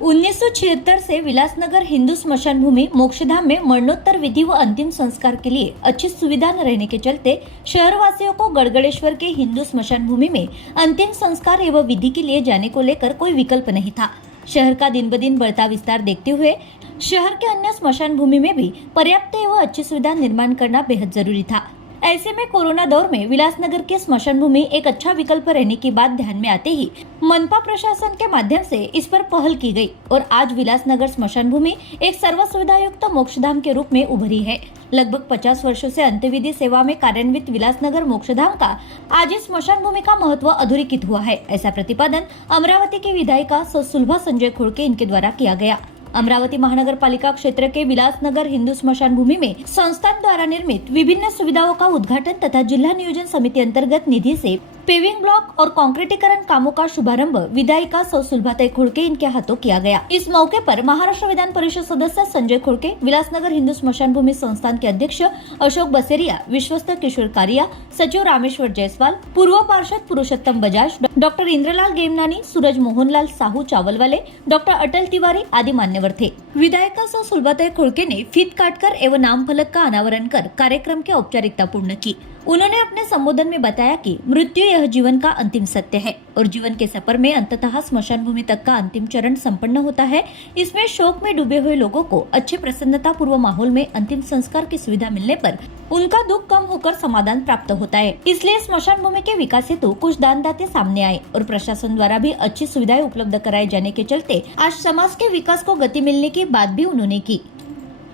1976 से विलासनगर हिंदू स्मशान भूमि मोक्षधाम में मरणोत्तर विधि व अंतिम संस्कार के लिए अच्छी सुविधा न रहने के चलते शहर वासियों को गड़गड़ेश्वर के हिंदू स्मशान भूमि में अंतिम संस्कार एवं विधि के लिए जाने को लेकर कोई विकल्प नहीं था। शहर का दिन ब दिन बढ़ता विस्तार देखते हुए शहर के अन्य स्मशान भूमि में भी पर्याप्त एवं अच्छी सुविधा निर्माण करना बेहद जरूरी था। ऐसे में कोरोना दौर में विलासनगर के स्मशान भूमि एक अच्छा विकल्प रहने की बात ध्यान में आते ही मनपा प्रशासन के माध्यम से इस पर पहल की गई और आज विलासनगर स्मशान भूमि एक सर्व सुविधा युक्त मोक्षधाम के रूप में उभरी है। लगभग 50 वर्षों से अंत्यविधि सेवा में कार्यान्वित विलासनगर मोक्षधाम का आज इस स्मशान भूमि का महत्व अधोरेखित हुआ है। ऐसा प्रतिपादन अमरावती की विधायिका सुलभा संजय खोड़के इनके द्वारा किया गया। अमरावती महानगर पालिका क्षेत्र के विलासनगर हिंदू स्मशान भूमि में संस्थान द्वारा निर्मित विभिन्न सुविधाओं का उद्घाटन तथा जिला नियोजन समिति अंतर्गत निधि से पेविंग ब्लॉक और कंक्रीटीकरण कामों का शुभारंभ विधायिका सुलभा खोड़के इनके हाथों किया गया। इस मौके पर महाराष्ट्र विधान परिषद सदस्य संजय खोड़के, विलासनगर हिंदू स्मशान भूमि संस्थान के अध्यक्ष अशोक बसेरिया, विश्वस्त किशोर कारिया, सचिव रामेश्वर जायसवाल, पूर्व पार्षद पुरुषोत्तम बजाज, डॉक्टर इंद्रलाल गेमनानी, सूरज मोहनलाल साहू चावलवाले, डॉक्टर अटल तिवारी आदि मान्यवर थे। विधायिका सुलभा खोड़के ने फीत काटकर एवं नाम फलक का अनावरण कर कार्यक्रम की औपचारिकता पूर्ण की। उन्होंने अपने संबोधन में बताया कि मृत्यु यह जीवन का अंतिम सत्य है और जीवन के सफर में अंततः स्मशान भूमि तक का अंतिम चरण संपन्न होता है। इसमें शोक में डूबे हुए लोगों को अच्छे प्रसन्नता पूर्व माहौल में अंतिम संस्कार की सुविधा मिलने पर उनका दुख कम होकर समाधान प्राप्त होता है। इसलिए स्मशान भूमि के विकास हेतु कुछ दानदाते सामने आए और प्रशासन द्वारा भी अच्छी सुविधाएं उपलब्ध कराए जाने के चलते आज समाज के विकास को गति मिलने की बात भी उन्होंने की।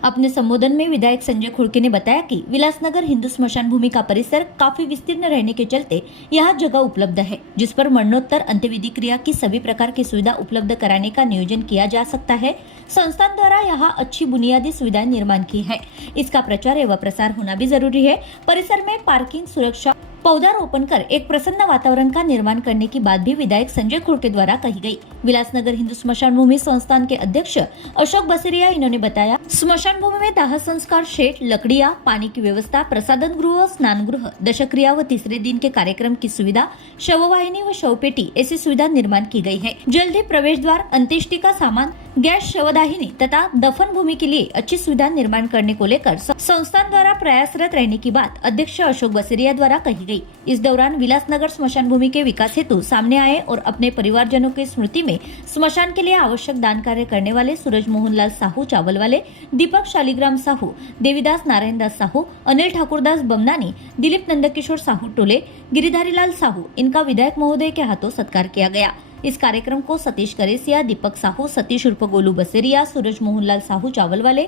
अपने संबोधन में विधायक संजय खोड़के ने बताया कि विलासनगर हिंदू स्मशान भूमि का परिसर काफी विस्तीर्ण रहने के चलते यहाँ जगह उपलब्ध है, जिस पर मरणोत्तर अंत्यविधि क्रिया की सभी प्रकार की सुविधा उपलब्ध कराने का नियोजन किया जा सकता है। संस्थान द्वारा यहाँ अच्छी बुनियादी सुविधाएं निर्माण की है, इसका प्रचार एवं प्रसार होना भी जरूरी है। परिसर में पार्किंग, सुरक्षा, पौधारोपण कर एक प्रसन्न वातावरण का निर्माण करने की बात भी विधायक संजय खोड़के द्वारा कही गई। विलासनगर हिंदू स्मशान भूमि संस्थान के अध्यक्ष अशोक बसेरिया इन्होंने बताया, स्मशान भूमि में दाह संस्कार शेड, लकड़ियां, पानी की व्यवस्था, प्रसादन गृह, स्नान गृह, दशक्रिया व तीसरे दिन के कार्यक्रम की सुविधा, शववाहिनी व शवपेटी ऐसी सुविधा निर्माण की गई है। जल्द ही प्रवेश द्वार, अंत्येष्टि का सामान, गैस, शवदाहिनी तथा दफन भूमि के लिए अच्छी सुविधा निर्माण करने को लेकर संस्थान द्वारा प्रयासरत रहने की बात अध्यक्ष अशोक बसेरिया द्वारा कही गई। इस दौरान विलासनगर स्मशान भूमि के विकास हेतु सामने आए और अपने परिवारजनों की स्मृति में स्मशान के लिए आवश्यक दान कार्य करने वाले सूरज मोहनलाल साहू चावलवाले, दीपक शालिग्राम साहू, देवीदास नारायण दास साहू, अनिल ठाकुरदास बमनानी, दिलीप नंदकिशोर साहू टोले, गिरिधारीलाल साहू, इनका विधायक महोदय के हाथों सत्कार किया गया। इस कार्यक्रम को सतीश करेसिया, दीपक साहू, सतीश उर्फ गोलू बसेरिया, सूरज मोहनलाल साहू चावलवाले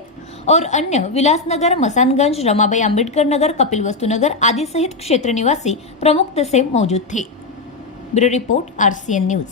और अन्य विलासनगर, मसानगंज, रमाबाई अंबेडकर नगर, कपिलवस्तु नगर आदि सहित क्षेत्र निवासी प्रमुख से मौजूद थे। Bureau report, RCN news.